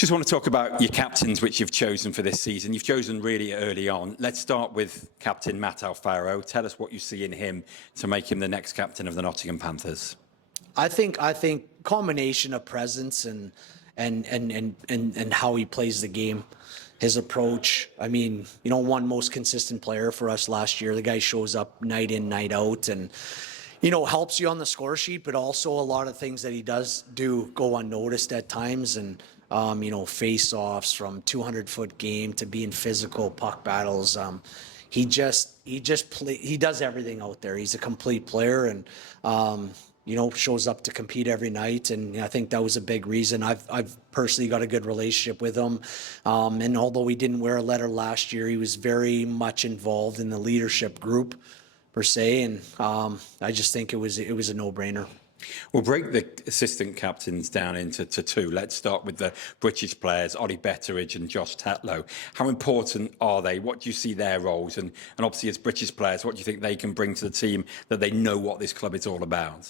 Just want to talk about your captains, which you've chosen for this season. You've chosen really early on. Let's start with Captain Matt Alfaro. Tell us what you see in him to make him the next captain of the Nottingham Panthers. I think combination of presence and how he plays the game, his approach. I mean, one most consistent player for us last year. The guy shows up night in, night out, and helps you on the score sheet, but also a lot of things that he does do go unnoticed at times. And face-offs from 200-foot game to being physical puck battles. He does everything out there. He's a complete player, and shows up to compete every night. And I think that was a big reason. I've personally got a good relationship with him. And although we didn't wear a letter last year, he was very much involved in the leadership group per se. And I just think it was a no-brainer. We'll break the assistant captains down into two. Let's start with the British players, Ollie Betteridge and Josh Tetlow. How important are they? What do you see their roles? And obviously as British players, what do you think they can bring to the team that they know what this club is all about?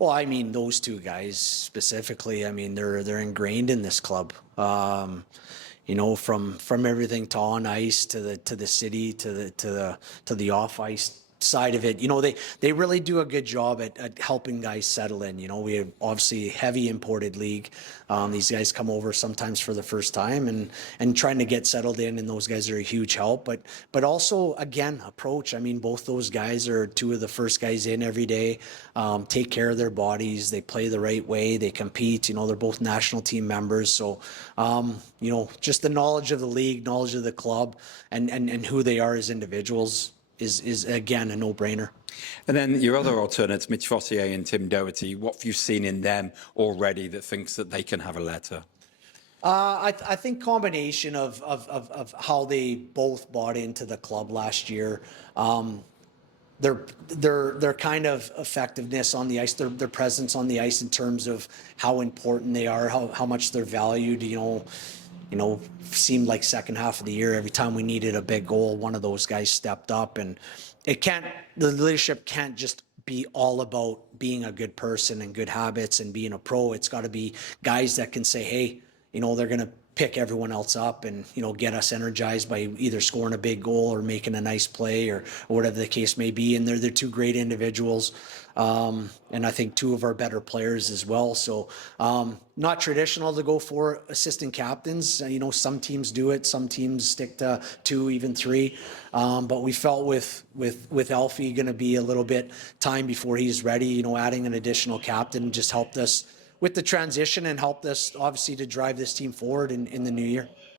Well, I mean, those two guys specifically, I mean, they're ingrained in this club. From everything to on ice to the city to the off ice side of it. They really do a good job at helping guys settle in. We have obviously a heavy imported league. These guys come over sometimes for the first time and trying to get settled in, and those guys are a huge help. But also, again, approach. I mean, both those guys are two of the first guys in every day, take care of their bodies. They play the right way. They compete. They're both national team members. So, just the knowledge of the league, knowledge of the club, and who they are as individuals is again a no-brainer. And then your other alternates, Mitch, Fossier and Tim Doherty, what have you seen in them already that thinks that they can have a letter? I think combination of how they both bought into the club last year, their kind of effectiveness on the ice, their presence on the ice in terms of how important they are, how much they're valued. Seemed like second half of the year, every time we needed a big goal, one of those guys stepped up. And the leadership can't just be all about being a good person and good habits and being a pro. It's got to be guys that can say, hey, they're going to pick everyone else up and, get us energized by either scoring a big goal or making a nice play or whatever the case may be. And they're two great individuals. And I think two of our better players as well. So not traditional to go for assistant captains. Some teams do it. Some teams stick to 2, even 3. But we felt with Alfie going to be a little bit time before he's ready, adding an additional captain just helped us with the transition and helped us obviously to drive this team forward in the new year.